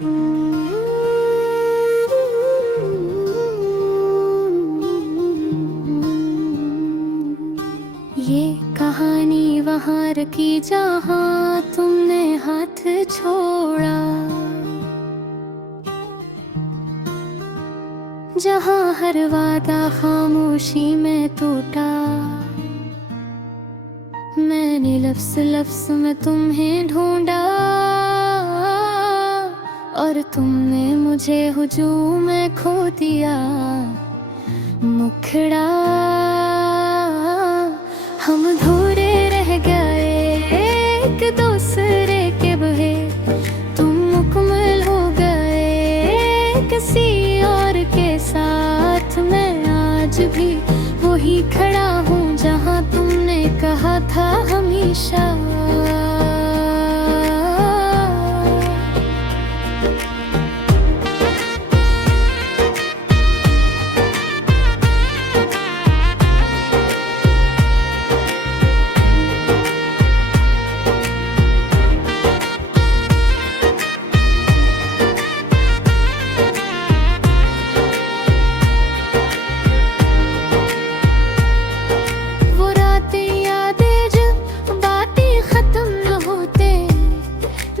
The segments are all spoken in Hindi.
ये कहानी वहाँ रखी जहाँ तुमने हाथ छोड़ा, जहाँ हर वादा खामोशी में टूटा। मैंने लफ्ज़ लफ्ज़ में तुम्हें ढूंढा और तुमने मुझे हुजूम में खो दिया। मुखड़ा हम अधूरे रह गए एक दूसरे के बहे, तुम मुकम्मल हो गए किसी और के साथ। मैं आज भी वही खड़ा हूँ जहाँ तुमने कहा था हमेशा।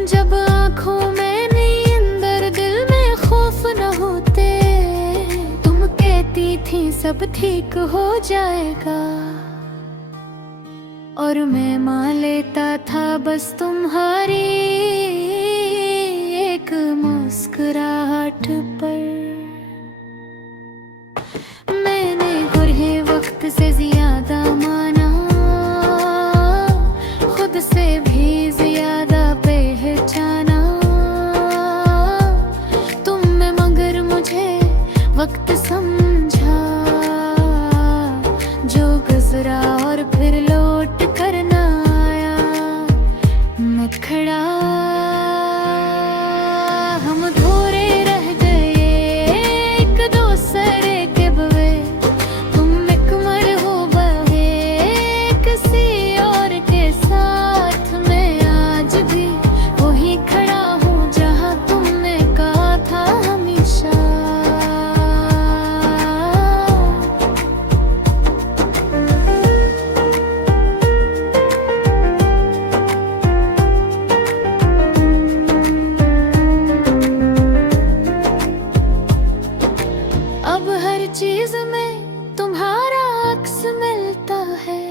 जब आँखों में नींदर दिल में खौफ न होते, तुम कहती थी सब ठीक हो जाएगा और मैं मान लेता था बस तुम्हारी एक मुस्कुराहट पर। मैंने गुरहे वक्त से ज्यादा माना, खुद से भी ज्यादा पहचाना तुम में, मगर मुझे वक्त समझा जो गुजरा और फिर लौट कर न आया। मैं खड़ा हम अधूरे रह गए एक दूसरे के बवे, तुम मुकम्मल हो गए किसी और के साथ। मैं आज भी वही खड़ा हूँ जहाँ तुमने कहा था हमेशा। अब हर चीज में तुम्हारा अक्स मिलता है,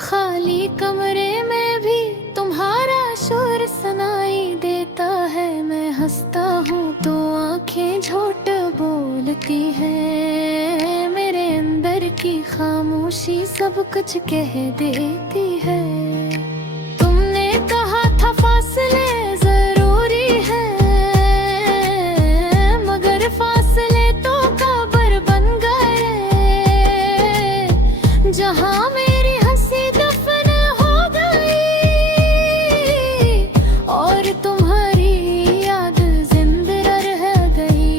खाली कमरे में भी तुम्हारा शोर सुनाई देता है। मैं हंसता हूँ तो आंखें झूठ बोलती है, मेरे अंदर की खामोशी सब कुछ कह देती है। तुमने कहा था फासले जरूरी है, मगर फासले तो कब्र बन गए, जहाँ मेरी हंसी दफन हो गई और तुम्हारी याद जिंदा रह गई।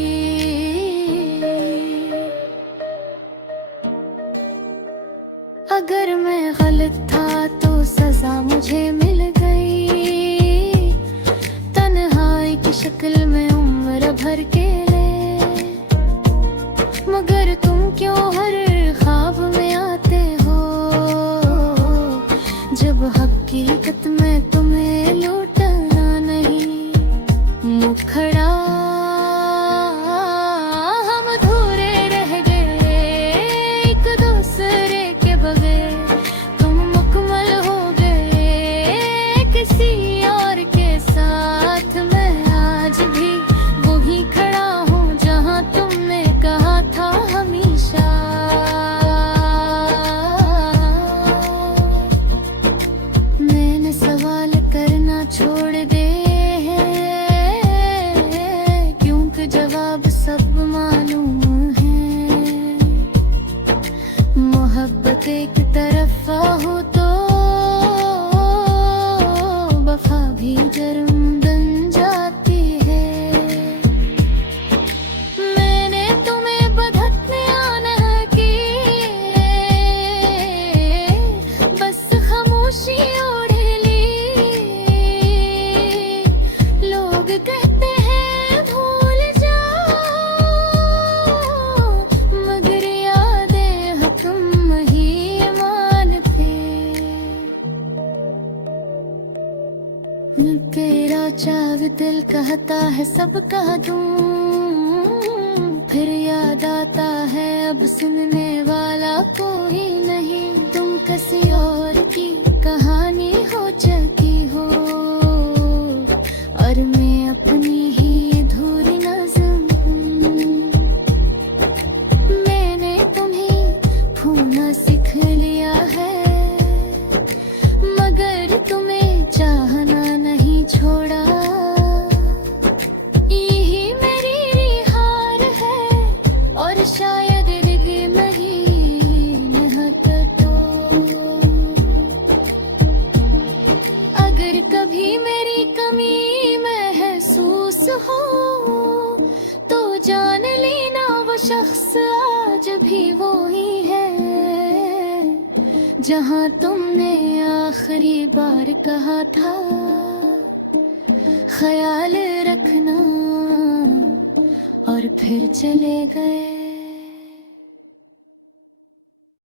अगर मैं गलत था तो सजा मुझे मिल गई, तन्हाई की शक्ल में उम्र भर के लिए। मगर तुम क्यों हर ख्वाब में आते हो, जब हकीकत में तुम्हें लौटना नहीं। मुखड़ा हम अधूरे रह गए एक दूसरे के बगैर, तुम मुकम्मल हो गए किसी और के साथ। मैं आज भी वही खड़ा हूँ जहाँ तुमने कहा था हमेशा। मैंने सवाल दिल कहता है सब कह दूं, फिर याद आता है अब सुनने वाला कोई नहीं। तुम किसी और की कहानी हो चुकी हो और मैं अपनी ही अधूरी नज़म। मैंने तुम्हें भूलना सीख लिया है, मगर तुम्हें चाहना नहीं छोड़ा। यही मेरी हार है और शायद रिगे महीने हट तो। अगर कभी मेरी कमी महसूस हो तो जान लेना वो शख्स आज भी वो ही है जहां तुमने आखिरी बार कहा था ख्याल रखना, और फिर चले गए।